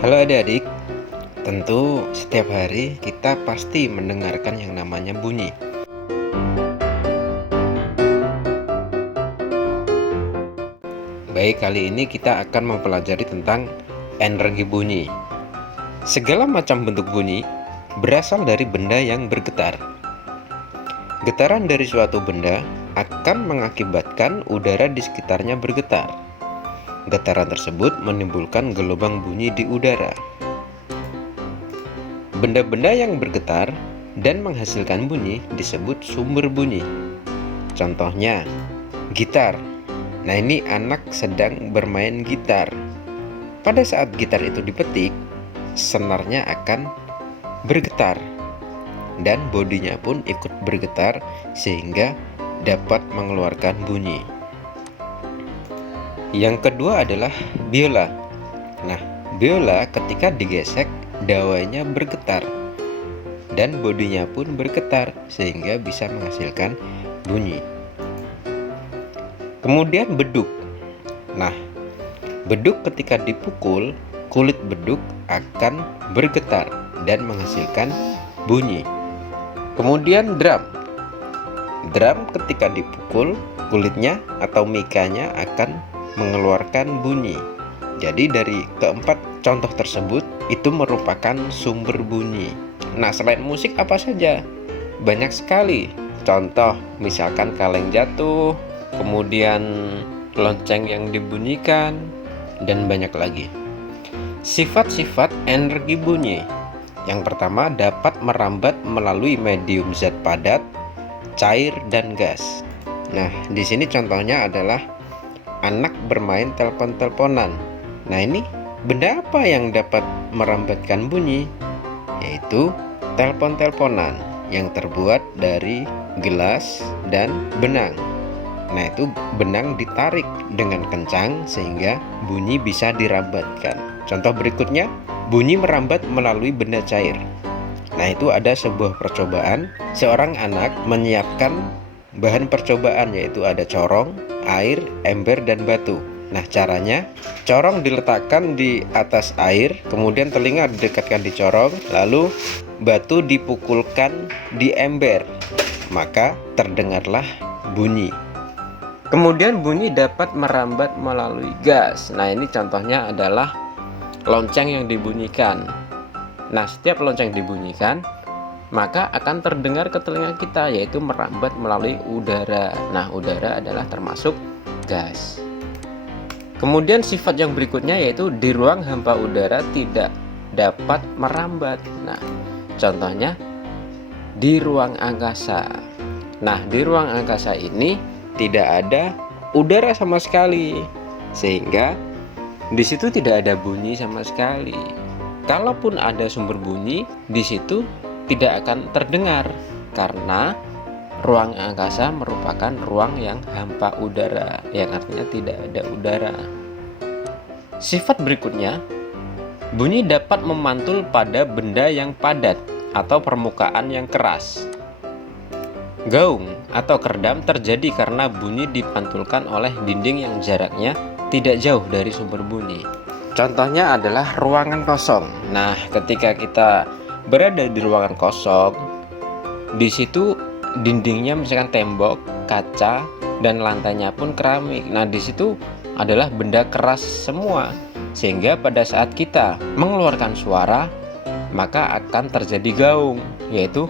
Halo adik-adik, tentu setiap hari kita pasti mendengarkan yang namanya bunyi. Baik, kali ini kita akan mempelajari tentang energi bunyi. Segala macam bentuk bunyi berasal dari benda yang bergetar. Getaran dari suatu benda akan mengakibatkan udara di sekitarnya bergetar. Getaran tersebut menimbulkan gelombang bunyi di udara. Benda-benda yang bergetar dan menghasilkan bunyi disebut sumber bunyi. Contohnya, gitar. Nah, ini anak sedang bermain gitar. Pada saat gitar itu dipetik, senarnya akan bergetar dan bodinya pun ikut bergetar sehingga dapat mengeluarkan bunyi. Yang kedua adalah biola. Nah, biola ketika digesek dawanya bergetar dan bodinya pun bergetar sehingga bisa menghasilkan bunyi. Kemudian beduk. Nah, beduk ketika dipukul, kulit beduk akan bergetar dan menghasilkan bunyi. Kemudian drum. Drum ketika dipukul, kulitnya atau mikanya akan mengeluarkan bunyi. Jadi dari keempat contoh tersebut itu merupakan sumber bunyi. Nah, selain musik apa saja? Banyak sekali. Contoh misalkan kaleng jatuh, kemudian lonceng yang dibunyikan, dan banyak lagi. Sifat-sifat energi bunyi. Yang pertama, dapat merambat melalui medium zat padat, cair, dan gas. Nah, di sini contohnya adalah anak bermain telepon-teleponan. Nah, ini benda apa yang dapat merambatkan bunyi? Yaitu telepon-teleponan yang terbuat dari gelas dan benang. Nah, itu benang ditarik dengan kencang sehingga bunyi bisa dirambatkan. Contoh berikutnya, bunyi merambat melalui benda cair. Nah, itu ada sebuah percobaan. Seorang anak menyiapkan bahan percobaan, yaitu ada corong, air, ember, dan batu. Nah, caranya, corong diletakkan di atas air, kemudian telinga didekatkan di corong, lalu batu dipukulkan di ember, maka terdengarlah bunyi. Kemudian bunyi dapat merambat melalui gas. Nah, ini contohnya adalah lonceng yang dibunyikan. Nah, setiap lonceng dibunyikan, maka akan terdengar ke telinga kita, yaitu merambat melalui udara. Nah, udara adalah termasuk gas. Kemudian sifat yang berikutnya yaitu di ruang hampa udara tidak dapat merambat. Nah, contohnya di ruang angkasa. Nah, di ruang angkasa ini tidak ada udara sama sekali, sehingga di situ tidak ada bunyi sama sekali. Kalaupun ada sumber bunyi, di situ tidak akan terdengar karena ruang angkasa merupakan ruang yang hampa udara, yang artinya tidak ada udara. Sifat berikutnya, bunyi dapat memantul pada benda yang padat atau permukaan yang keras. Gaung atau kerdam terjadi karena bunyi dipantulkan oleh dinding yang jaraknya tidak jauh dari sumber bunyi. Contohnya adalah ruangan kosong. Nah, ketika kita berada di ruangan kosong, di situ dindingnya misalkan tembok, kaca, dan lantainya pun keramik. Nah, di situ adalah benda keras semua, sehingga pada saat kita mengeluarkan suara, maka akan terjadi gaung, yaitu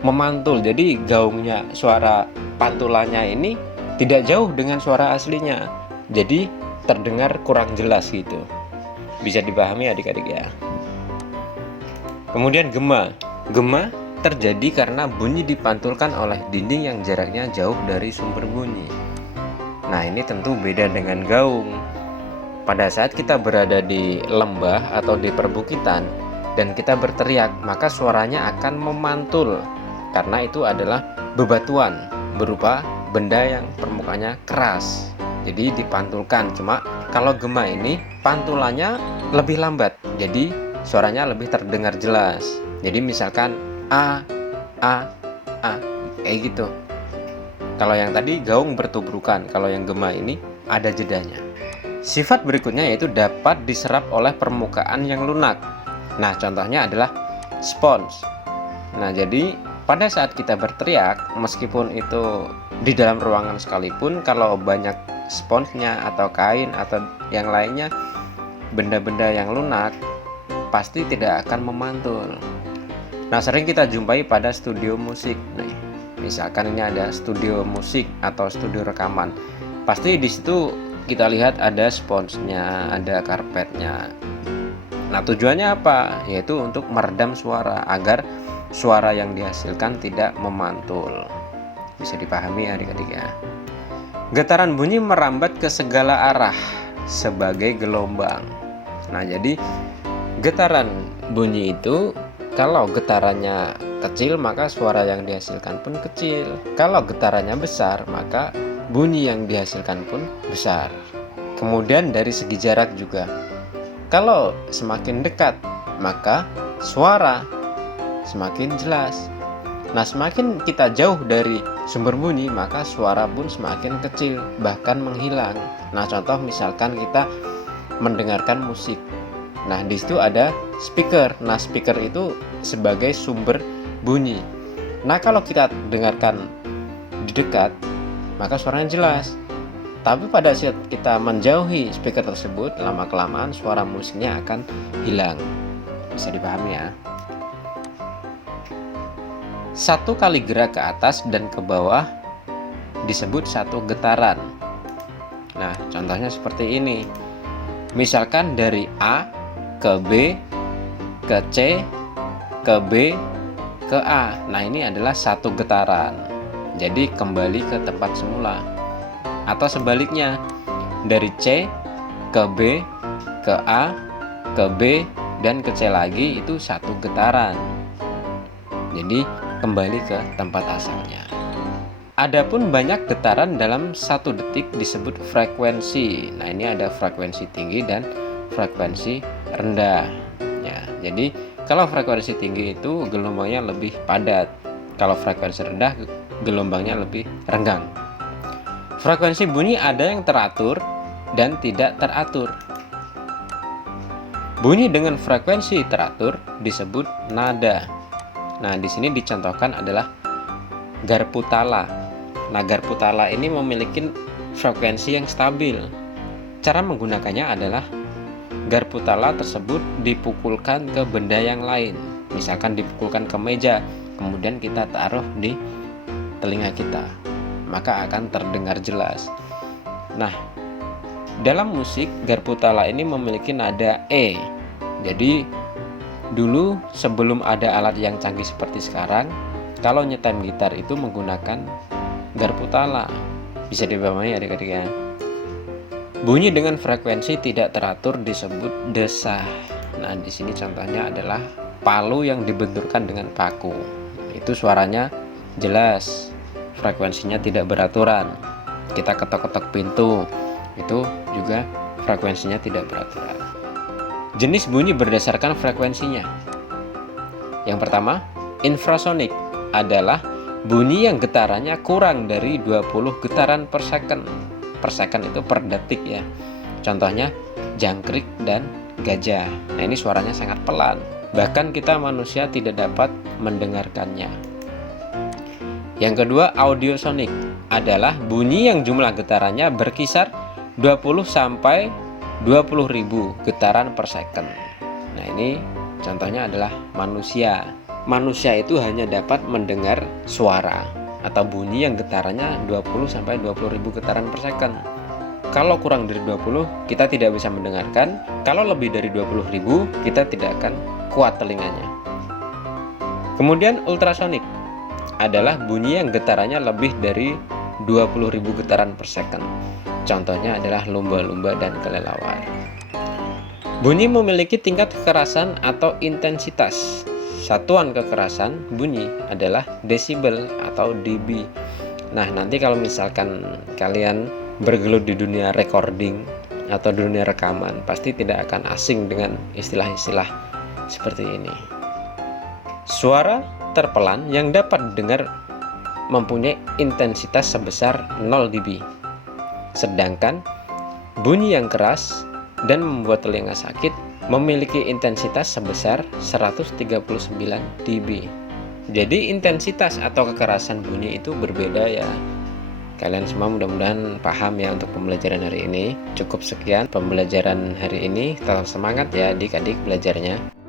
memantul. Jadi gaungnya, suara pantulannya ini tidak jauh dengan suara aslinya, jadi terdengar kurang jelas gitu. Bisa dipahami adik-adik ya. Kemudian gema. Gema terjadi karena bunyi dipantulkan oleh dinding yang jaraknya jauh dari sumber bunyi. Nah, ini tentu beda dengan gaung. Pada saat kita berada di lembah atau di perbukitan dan kita berteriak, maka suaranya akan memantul karena itu adalah bebatuan berupa benda yang permukaannya keras. Jadi dipantulkan. Cuma kalau gema ini pantulannya lebih lambat, jadi suaranya lebih terdengar jelas. Jadi misalkan a kayak gitu. Kalau yang tadi gaung bertubrukan, kalau yang gema ini ada jedanya. Sifat berikutnya yaitu dapat diserap oleh permukaan yang lunak. Nah, contohnya adalah spons. Nah, jadi pada saat kita berteriak, meskipun itu di dalam ruangan sekalipun, kalau banyak sponsnya atau kain atau yang lainnya, benda-benda yang lunak, pasti tidak akan memantul. Nah, sering kita jumpai pada studio musik nih. Misalkan ini ada studio musik atau studio rekaman. Pasti di situ kita lihat ada sponsnya, ada karpetnya. Nah, tujuannya apa? Yaitu untuk meredam suara agar suara yang dihasilkan tidak memantul. Bisa dipahami adik-adik ya. Getaran bunyi merambat ke segala arah sebagai gelombang. Nah, jadi getaran bunyi itu kalau getarannya kecil maka suara yang dihasilkan pun kecil. Kalau getarannya besar maka bunyi yang dihasilkan pun besar. Kemudian dari segi jarak juga. Kalau semakin dekat maka suara semakin jelas. Nah, semakin kita jauh dari sumber bunyi maka suara pun semakin kecil, bahkan menghilang. Nah, contoh misalkan kita mendengarkan musik. Nah, di situ ada speaker. Nah, speaker itu sebagai sumber bunyi. Nah, kalau kita dengarkan di dekat, maka suaranya jelas. Tapi pada saat kita menjauhi speaker tersebut, lama-kelamaan suara musiknya akan hilang. Bisa dipahami ya. Satu kali gerak ke atas dan ke bawah disebut satu getaran. Nah, contohnya seperti ini. Misalkan dari A ke B, ke C, ke B, ke A. Nah, ini adalah satu getaran. Jadi kembali ke tempat semula. Atau sebaliknya, dari C ke B, ke A, ke B, dan ke C lagi itu satu getaran. Jadi kembali ke tempat asalnya. Adapun banyak getaran dalam satu detik disebut frekuensi. Nah, ini ada frekuensi tinggi dan frekuensi rendah. Ya, jadi kalau frekuensi tinggi itu gelombangnya lebih padat. Kalau frekuensi rendah gelombangnya lebih renggang. Frekuensi bunyi ada yang teratur dan tidak teratur. Bunyi dengan frekuensi teratur disebut nada. Nah, di sini dicontohkan adalah garpu tala. Nah, garpu tala ini memiliki frekuensi yang stabil. Cara menggunakannya adalah garpu tala tersebut dipukulkan ke benda yang lain. Misalkan dipukulkan ke meja, kemudian kita taruh di telinga kita, maka akan terdengar jelas. Nah, dalam musik garpu tala ini memiliki nada E. Jadi dulu sebelum ada alat yang canggih seperti sekarang, kalau nyetem gitar itu menggunakan garpu tala. Bisa dipahami adik-adik ya. Bunyi dengan frekuensi tidak teratur disebut desah. Nah, di sini contohnya adalah palu yang dibenturkan dengan paku. Itu suaranya jelas, frekuensinya tidak beraturan. Kita ketok-ketok pintu, itu juga frekuensinya tidak beraturan. Jenis bunyi berdasarkan frekuensinya. Yang pertama, infrasonik adalah bunyi yang getarannya kurang dari 20 getaran per second. Per second itu per detik ya. Contohnya jangkrik dan gajah. Nah, ini suaranya sangat pelan. Bahkan kita manusia tidak dapat mendengarkannya. Yang kedua, audiosonik adalah bunyi yang jumlah getarannya berkisar 20 sampai 20.000 getaran per second. Nah, ini contohnya adalah manusia. Manusia itu hanya dapat mendengar suara atau bunyi yang getarannya 20 sampai 20.000 getaran per second. Kalau kurang dari 20, kita tidak bisa mendengarkan. Kalau lebih dari 20.000, kita tidak akan kuat telinganya. Kemudian ultrasonik adalah bunyi yang getarannya lebih dari 20.000 getaran per second. Contohnya adalah lumba-lumba dan kelelawar. Bunyi memiliki tingkat kekerasan atau intensitas. Satuan kekerasan bunyi adalah desibel atau dB. Nah, nanti kalau misalkan kalian bergelut di dunia recording atau dunia rekaman, pasti tidak akan asing dengan istilah-istilah seperti ini. Suara terpelan yang dapat didengar mempunyai intensitas sebesar 0 dB. Sedangkan Bunyi yang keras dan membuat telinga sakit memiliki intensitas sebesar 139 dB. Jadi intensitas atau kekerasan bunyi itu berbeda ya. Kalian semua mudah-mudahan paham ya untuk pembelajaran hari ini. Cukup sekian pembelajaran hari ini. Tetap semangat ya adik-adik belajarnya.